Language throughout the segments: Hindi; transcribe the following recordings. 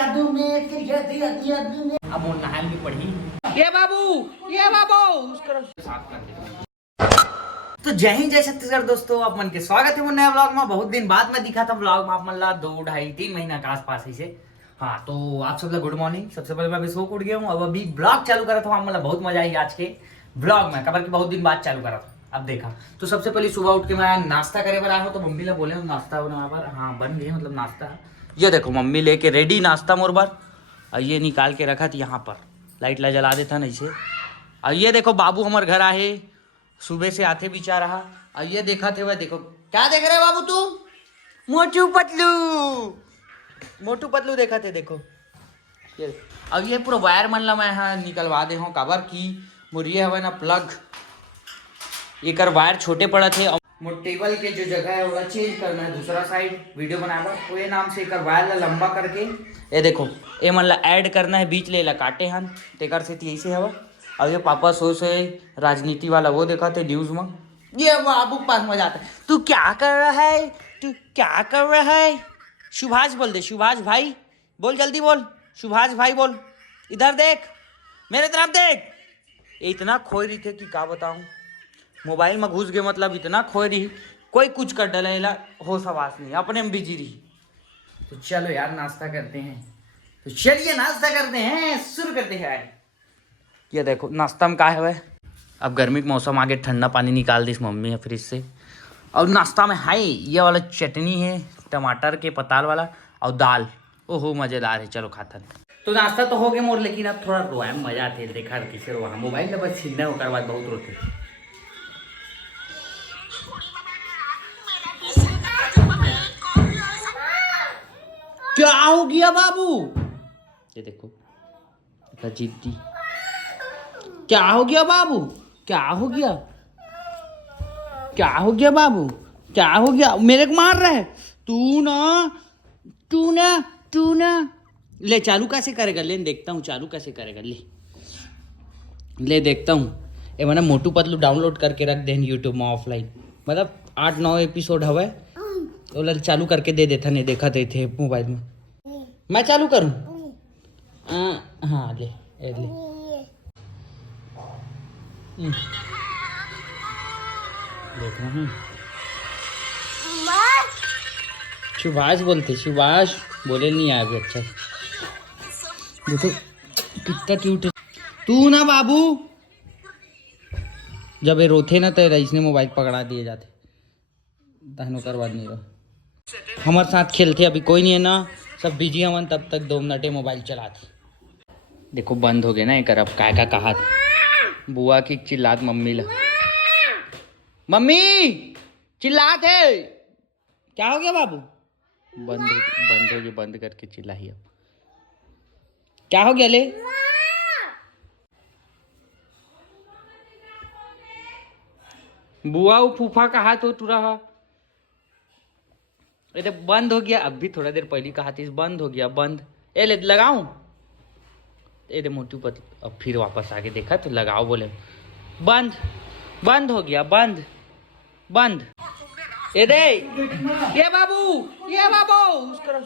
यादों में फिर यादों में अब वो नहाल भी पड़ी। ये बाबू उसका साफ कर दे। तो जय हिंद जय छत्तीसगढ़ दोस्तों, आप मन के स्वागत है वो नया व्लॉग में। बहुत दिन बाद मैं दिखा था व्लॉग में, आप मन ला 2 ढाई 3 महीना के आसपास ही से। हाँ तो आप सब लोग गुड मॉर्निंग। सबसे पहले मैं अभी सो उठ गया हूँ, अब अभी ब्लॉग चालू करा था। मतलब बहुत मजा आई आज के ब्लॉग में, खबर की बहुत दिन बाद चालू करा था। अब देखा तो सबसे पहले सुबह उठ के मैं नाश्ता करे पर आया हूँ, तो मम्मी ने बोले नाश्ता बना पर। हाँ बन गए, मतलब नाश्ता ये देखो मम्मी लेके रेडी नाश्ता मोर बार। और ये निकाल के रखा था यहाँ पर, लाइट ला जला देता नहीं से। और ये देखो बाबू हमारे घर आए, सुबह से आते बिचा रहा। और ये देखा थे वह, देखो क्या देख रहे बाबू तू? मोटू पतलू देखा थे, देखो ये। अब ये पूरा वायर मन ला मैं यहाँ निकलवा दे हूँ, काबर की मुरिये हवे ना प्लग, ये कर वायर छोटे पड़ा थे। मोर टेबल के जो जगह है वो चेंज करना है, दूसरा साइड वीडियो बनाना। तो ये नाम से कर वायर ला लंबा करके ये देखो ये मन ला ऐड करना है, बीच ले ला काटे हन तेकर से ऐसे हवा। और ये पापा सो से राजनीति वाला वो देखा थे न्यूज में। ये बाबू पास मजा आता है। तू क्या कर रहा है, तू क्या कर रहा है? सुभाष बोल दे, सुभाष भाई बोल, जल्दी बोल, सुभाष भाई बोल। इधर देख, मेरे तरफ देख। इतना खोई रही थे कि क्या बताऊं, मोबाइल में घुस गए, मतलब इतना खोई रही, कोई कुछ कर डाला होश आवास नहीं, अपने में बिजी रही। तो चलो यार नाश्ता करते हैं, तो चलिए नाश्ता करते हैं, शुरू करते हैं। ये देखो नाश्ता में क्या है वह, अब गर्मी का मौसम आगे, ठंडा पानी निकाल दी इस मम्मी है फ्रिज से। और नाश्ता में है ये वाला चटनी है टमाटर के पताल वाला, और दाल। ओहो मजेदार है, चलो खाता है। तो नाश्ता तो हो गया मोर, लेकिन अब थोड़ा रोया में मजा आते, देखा किसे रोआ मोबाइल में बस छीनना होकर बाद बहुत रोते। क्या हो गया बाबू? ये देखो जिद्दी। क्या हो गया बाबू? क्या हो गया? क्या हो गया बाबू? क्या हो गया? मेरे को मार रहा है तू ना। ले चालू कैसे करेगा, ले देखता हूँ चालू कैसे करेगा। ले देखता हूँ। ये मैंने मोटू पतलू डाउनलोड करके रख दे यूट्यूब में ऑफलाइन, मतलब 8-9 एपिसोड हवे, तो चालू करके दे देता। नहीं देखा थे मोबाइल में, मैं चालू करूँ? हाँ ले देख रहा हूँ। सुभाष बोलते, सुभाष बोले नहीं आया अभी। अच्छा देखो कितना क्यूट है तू ना बाबू। जब ये रोते ना तो इसने मोबाइल पकड़ा दिए जाते, तहनो करवा नहीं रहा। हमारे साथ खेलते अभी कोई नहीं है ना, सब बिजी हवन, तब तक 2 मिनट मोबाइल चलाते। देखो बंद हो गया ना एक, अब का कहा था बुआ की चिल्लात मम्मी ला, मम्मी चिल्लात है। क्या हो गया बाबू? बंद हो गया, बंद करके चिल्लाई। अब क्या हो गया? ले बुआ फूफा का हाथ हो रहा। ये बंद हो गया, अब भी थोड़ा देर पहले कहा थी बंद हो गया, बंद। ए ले लगाऊं? ये मोटू पतलू अब फिर वापस आके देखा तो लगाओ, बोले बंद हो गया, बंद। ये दे ये बाबू उसका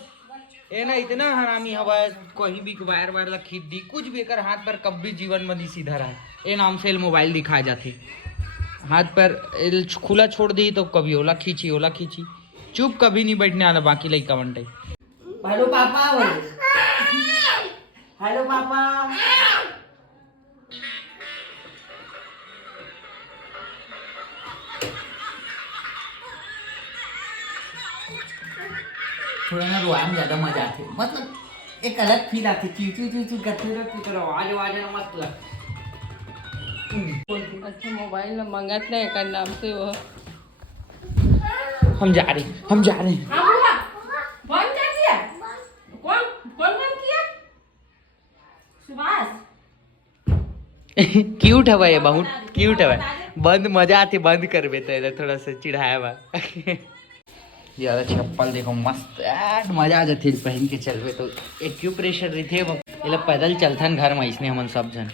ये ना इतना हरामी हवा, कहीं भी वायर ला खींच दी, कुछ भी कर हाथ पर कभी जीवन में नहीं सीधा रहा। ये नाम से मोबाइल दिखाए जाते, हाथ पर खुला छोड़ दी तो कभी ओला खींची, चुप कभी नहीं बैठने आना। बाकी लड़का बनते हेलो पापा, हेलो पापा। थोड़ा ना रोया में ज्यादा मजा आती, मतलब एक अलग फील आती, चू करते रहती, तो आवाज ना मस्त लगती। अच्छा मोबाइल मंगत नहीं कर नाम से वो हम जा रहे हैं। कौन क्या किया? कौन किया? सुभाष क्यूट है भाई, बहुत क्यूट है भाई। बंद मजा आती, बंद कर बेते थोड़ा सा चिढ़ाया बा। यार चप्पल देखो मस्त मजा आ जाती पहन के चलवे, तो एक्यूप्रेशर रही थे ये पैदल चलथन घर में, इसने हमन सब जन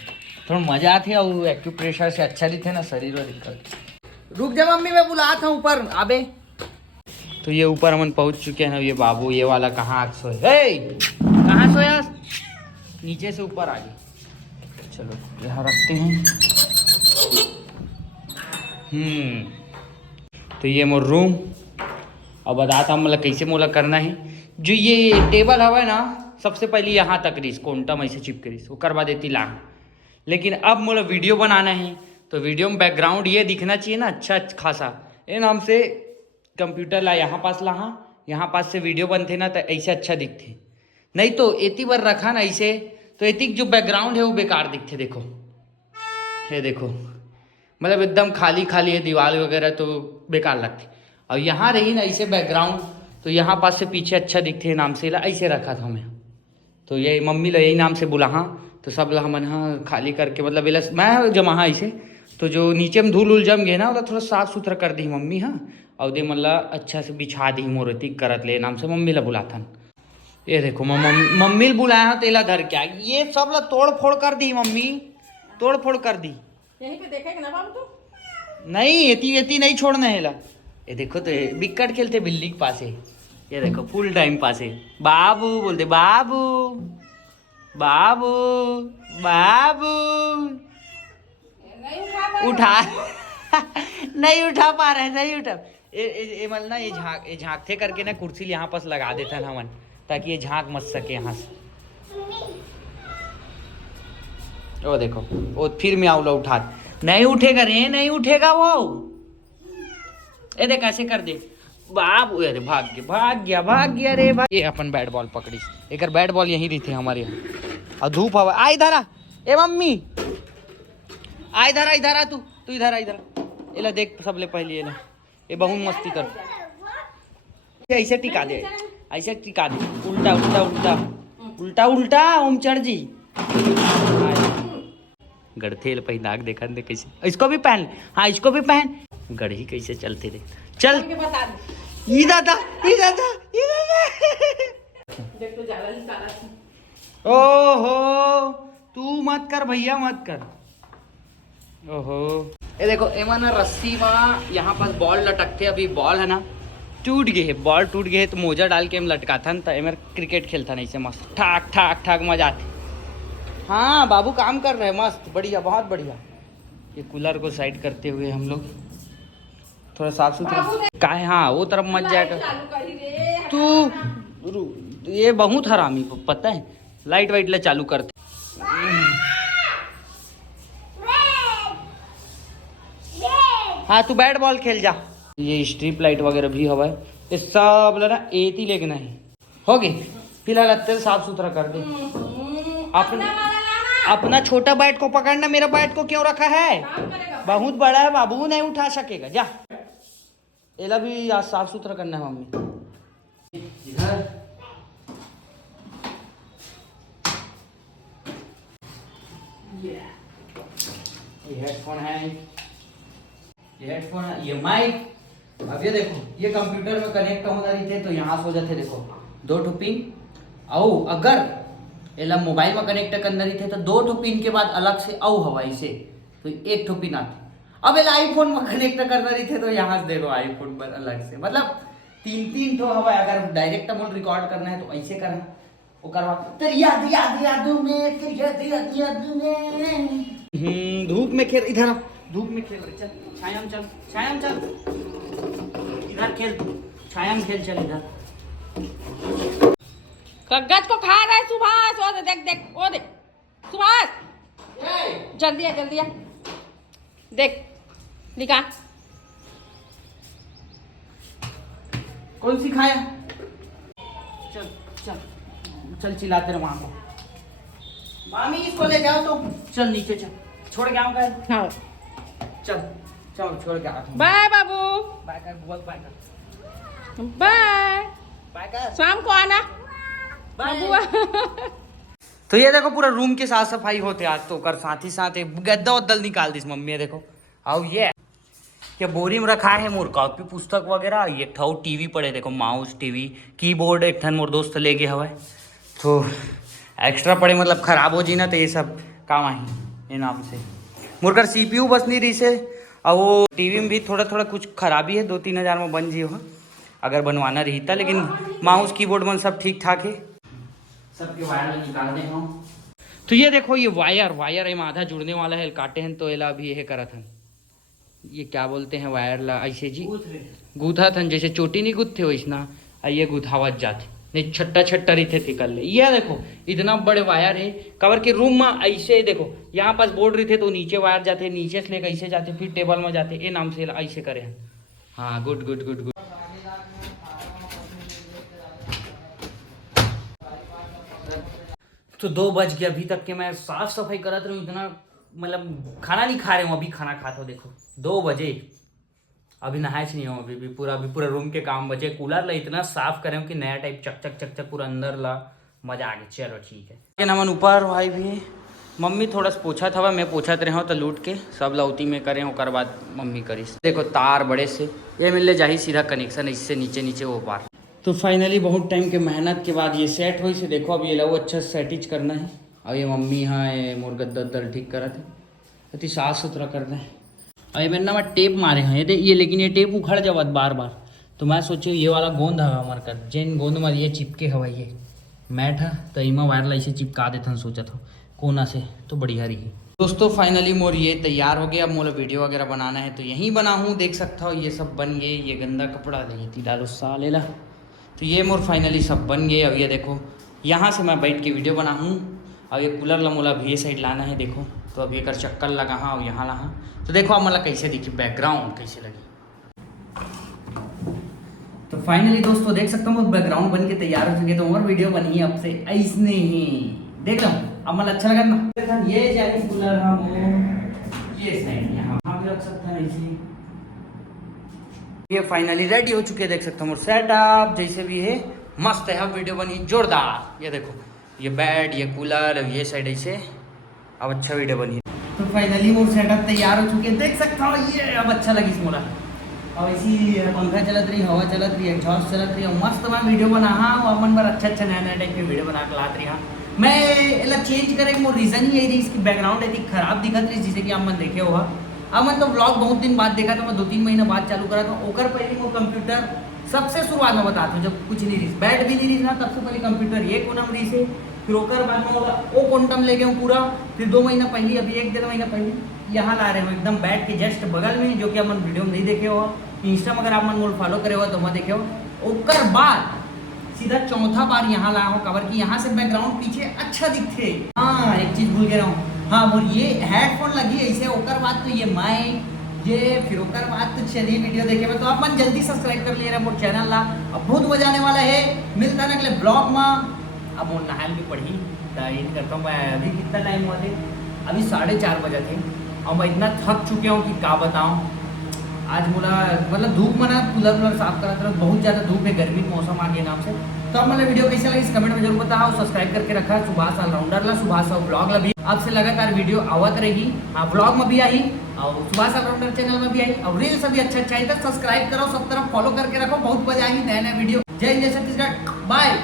थोड़ा मजा आती है। और एक्यूप्रेशर से अच्छा रही थे ना शरीर और दिक्कत। रुक जा मम्मी, मैं बुला था ऊपर आबे। तो ये ऊपर हमन पहुंच चुके हैं। ये बाबू ये वाला कहाँ सोए, कहाँ सोया? नीचे से ऊपर आ गई। चलो यहाँ रखते हैं। तो ये मोर रूम। अब बताता हूँ मतलब कैसे मोला करना है। जो ये टेबल हवा ना, सबसे पहले यहाँ तक रही कोंटम ऐसे चिपके रही, वो करवा देती ला। लेकिन अब मोला वीडियो बनाना है, तो वीडियो में बैकग्राउंड ये दिखना चाहिए ना अच्छा खासा। ये नाम से कंप्यूटर ला यहाँ पास ला, यहाँ पास से वीडियो बनते ना तो ऐसे अच्छा दिखते। नहीं तो एती बार रखा ना ऐसे, तो एतिक जो बैकग्राउंड है वो बेकार दिखते। देखो ये देखो, मतलब एकदम खाली खाली है दीवार वगैरह, तो बेकार लगती। और यहाँ रही ना ऐसे बैकग्राउंड, तो यहाँ पास से पीछे अच्छा दिखते है। नाम से ला ऐसे रखा था मैं, तो ये मम्मी ला यही नाम से बुला। हाँ तो सब ला मन हाँ खाली करके, मतलब मैं जमा हाँ ऐसे, तो जो नीचे में धूल उल जम गए ना वो थोड़ा साफ सुथरा कर दी मम्मी। हाँ और दे मतलब अच्छा से बिछा दी मोरती करत ले नाम से मम्मी ला बुलाथन। ये देखो मम्मी बुलाया तेला धर क्या, ये सब ला तोड़ फोड़ कर दी मम्मी, तोड़ फोड़ कर दी। यहीं पे देखेगा ना बाबू तू? नहीं एती एती नहीं छोड़ना है ला। ये देखो तो बिकट खेलते बिल्ली के पास है। ये देखो फुल टाइम पास है। बाबू बोलते, बाबू बाबू बाबू। नहीं उठा उठा नहीं उठा पा रहे, नहीं उठा। ये मतलब ना ये झांकते करके ना कुर्सी यहाँ पास लगा देता है हमन, ताकि ये झांक मत सके यहाँ से। ओ देखो वो फिर म्याऊला उठा, नहीं उठेगा रे, नहीं उठेगा वो। ये देख ऐसे कर दे बाबू। अरे भाग गया रे भाई। ये अपन बैट बॉल पकड़ी, एक बैट बॉल यहीं रहते हमारे यहाँ। और धूप हवा आ इधर आ, ए मम्मी आ इधर आ, तू इधर आ इधर। एला देख सबले पहले ये बहुत मस्ती कर, ऐसे टिका दे, ऐसे टिका दे, उल्टा उल्टा उल्टा उल्टा उल्टा ओम चढ़ जी। गढ़थेल पहिनाक देखा दे कैसे, इसको भी पहन। हाँ इसको भी पहन। गढ़ी कैसे चलते रे, चल बता दे। देख तो ज्यादा ही सारा थी। ओहो तू मत कर भैया, मत कर। ओहो ये देखो एमा ना रस्सी में यहाँ पास बॉल लटकते। अभी बॉल है ना टूट गए है, बॉल टूट गए है, तो मोजा डाल के हम लटका था ना, तो क्रिकेट खेलता नहीं से मस्त ठाक ठाक ठाक मजा आती। हाँ बाबू काम कर रहे हैं मस्त, बढ़िया बहुत बढ़िया। ये कूलर को साइड करते हुए हम लोग थोड़ा साफ सुथरा का है। हाँ वो तरफ मत जाएगा तू, ये बहुत हरामी पता है। लाइट वाइट ला चालू करते। हाँ तू बैट बॉल खेल जा। ये स्ट्रिप लाइट वगैरह भी हवा है, ये सब ना एक ही लेगना है। हो गई फिलहाल अच्छे से साफ सुथरा कर दे। अपना छोटा बैट को पकड़ना, मेरा बैट को क्यों रखा है? बहुत बड़ा है बाबू, नहीं उठा सकेगा। जा एला भी आज साफ सुथरा करना है मम्मी। इधर ये हेडफोन है, ये हेडफोन है, ये माइक। अब ये देखो ये कंप्यूटर में कनेक्ट होना रही थे, तो यहाँ सो जाते। देखो 2 ठो पिन। आओ अगर एला मोबाइल में कनेक्ट करना रही थे तो 2 ठो पिन के बाद अलग से आओ हवाई से, तो 1 ठो पिन आते। अब एला आईफोन में कनेक्ट करना रही थे, तो यहाँ से देखो आईफोन पर अलग से, मतलब 3 ठो हवा। अगर डायरेक्ट अमाउंट रिकॉर्ड करना है तो ऐसे करना, वो करवा तेरी याद में धूप में खेल। इधर धूप में खेल, चल छाया में चल, छाया में चल, इधर खेल, छाया में खेल, चल इधर। कागज को खा रहा है सुभाष, वो देख देख, वो देख सुभाष, जल्दी आ देख निकाल। कौन सी खाया? चल चल चल चिल्लाते रहो वहां को। मामी इसको ले जाओ, तो चल नीचे चल, छोड़ के आऊंगा। हाँ चल चल छोड़ के आता हूं। बाय बाबू, बाय कर, बहुत बाय कर, बाय बाय कर, शाम को आना बाबू। तो ये देखो पूरा रूम की साफ सफाई होते आज तो कर, साथ ही साथ एक गद्दा उद्दल निकाल दी मम्मी। देखो आओ ये बोरी में रखा है मोर कॉपी पुस्तक वगैरह। ये थाउ टीवी पड़े, देखो माउस टीवी कीबोर्ड एक थन मोर दोस्त ले गया हुआ है, तो एक्स्ट्रा पड़े, मतलब खराब हो जी ना, तो ये सब काम आई ये नाम से। मुरकर CPU बस नहीं रही से, और वो टीवी में भी थोड़ा थोड़ा कुछ खराबी है, 2-3 हज़ार में बन जी हो अगर बनवाना रहता। लेकिन माउस कीबोर्ड में सब ठीक ठाक है। सबके वायर निकालने हो, तो ये देखो ये वायर एम आधा जुड़ने वाला है काटे हैं तो एला अभी ये करत हन ये क्या बोलते हैं वायर ला ऐसे जी गूथा थन जैसे चोटी नहीं गुथते वैसना ये गुथावत जाते नहीं छट्टा रही थे निकल ले ये देखो इतना बड़े वायर है कवर के रूम में ऐसे देखो यहाँ पास बोर्ड रही थे तो नीचे वायर जाते नीचे से लेकर ऐसे जाते फिर टेबल में जाते ये नाम से ऐसे करे हैं हाँ गुड गुड गुड गुड तो 2 बज गए अभी तक के मैं साफ सफाई करत रहा हूँ इतना मतलब खाना नहीं खा रहे हूँ अभी खाना खाता हूँ देखो 2 बजे अभी नहाए नहीं हूँ अभी पूरा रूम के काम बचे कूलर ला इतना साफ करे हूँ कि नया टाइप चक पूरा अंदर ला मजा आ गया चलो ठीक है नमन ऊपर भाई भी मम्मी थोड़ा सा पोछा था मैं पोछत रहे हूँ तो लूट के सब लौती में करे और बाद मम्मी करी देखो तार बड़े से ये मिल ले जा सीधा कनेक्शन इससे नीचे वो पार तो फाइनली बहुत टाइम के मेहनत के बाद ये सेट हुई से देखो अब ये लव अच्छा सेटिच करना है और ये मम्मी हाँ ये मोर गद्दर ठीक करा थे अति साफ सुथरा करना है और ये मैंने ना मैं टेप मारे हैं ये लेकिन ये टेप उखड़ जावत बार तो मैं सोचे ये वाला गोंद हवा हमार कर जैन गोंद में ये चिपके हवा ये मैट है तो इमा वायर ऐसे चिपका देते सोचा था कोना से तो बढ़िया रही है दोस्तों फाइनली मोर ये तैयार हो गया अब मोला वीडियो वगैरह बनाना है तो यहीं बना हूँ देख सकता हो ये सब बन गए ये गंदा कपड़ा लेती डालो सा ले ला तो ये मोर फाइनली सब बन गए अब ये देखो यहाँ से मैं बैठ के वीडियो बना हूँ अब ये कूलर ला मोला भी साइड लाना है देखो तो अब ये कर चक्कर लगा हाँ और यहाँ लहा तो देखो अब मतलब कैसे दिखी बैकग्राउंड कैसे लगी तो फाइनली दोस्तों देख सकता हूँ बैकग्राउंड बन के तैयार हो चुके तो और वीडियो बनी है अब से ऐसने ही देख रहा हूँ अब मतलब अच्छा लगा ना ये जाए कूलर हम ये साइड यहाँ भी रख सकते हैं ऐसे ये फाइनली रेडी हो चुके हैं देख सकता हूँ सेटअप जैसे भी है मस्त है अब वीडियो बनी जोरदार ये देखो ये बेड ये कूलर ये साइड ऐसे अब अच्छा वीडियो बनी तो फाइनली वो सेटअप तैयार हो चुके हैं देख सकता हूँ ये अब अच्छा लगी मोला अब ऐसी पंखा चलत रही हवा चलत रही एग्जॉस्ट चलत रही मस्त मैं वीडियो बना हाँ अमन बार अच्छा नया टाइप के वीडियो बना के लात रही हाँ मैं एला चेंज करे मोर रीजन ही यही रही इसकी बैकग्राउंड यदि खराब दिखत रही जिसे कि आप मन देखे हुआ अब मैं तो ब्लॉग बहुत दिन बाद देखा तो मैं 2-3 महीना बाद चालू करा था ओकर पहले वो कंप्यूटर सबसे शुरुआत में बताता हूँ जब कुछ नहीं रही बैट भी नहीं रही ना तब से पहले कंप्यूटर ये कोनम रही से फिर ओकर बाद में होगा वो क्वांटम ले गए पूरा फिर 2 महीना पहले अभी 1-1.5 महीना पहले यहाँ ला रहे हो एकदम बैट के जस्ट बगल में जो कि आप वीडियो में नहीं देखे हो इंस्टा में अगर आप मन फॉलो करे हो तो वहाँ देखे हो ओकर बाद सीधा चौथा बार यहाँ लाया हूँ कवर की यहाँ से बैकग्राउंड पीछे अच्छा दिखते हाँ एक चीज भूल गया हूँ हाँ और ये हेडफोन लगी ऐसे ओकर बाद तो ये माइक ये फिर ओकर बाद तो चलिए वीडियो देखे में तो आप मन जल्दी सब्सक्राइब कर लिए मोर चैनल ला अब बहुत मजा आने वाला है मिलता है अगले ब्लॉग में अब मोर नहाल भी पढ़ी तो ये करता हूँ मैं अभी कितना टाइम हुआ थे अभी 4:30 बजे थे और मैं इतना थक चुके हूँ कि क्या बताऊँ आज मोला मतलब धूप मना कूलर साफ करा था बहुत ज़्यादा धूप है गर्मी मौसम आ गया नाम से तो अब मतलब वीडियो कैसा लगी इस कमेंट में जरूर बताओ सब्सक्राइब करके रखा सुभाष ऑलराउंडर ला सुभाष और ब्लॉग ला भी आपसे लगातार वीडियो आवत रहेगी हाँ ब्लॉग में भी आई और सुभाष ऑलराउंडर चैनल में भी आई और रील्स भी अच्छा अच्छा सब्सक्राइब करो सब तरफ फॉलो करके रखो बहुत मजा आएगी नया वीडियो जय छत्तीसगढ़ बाय।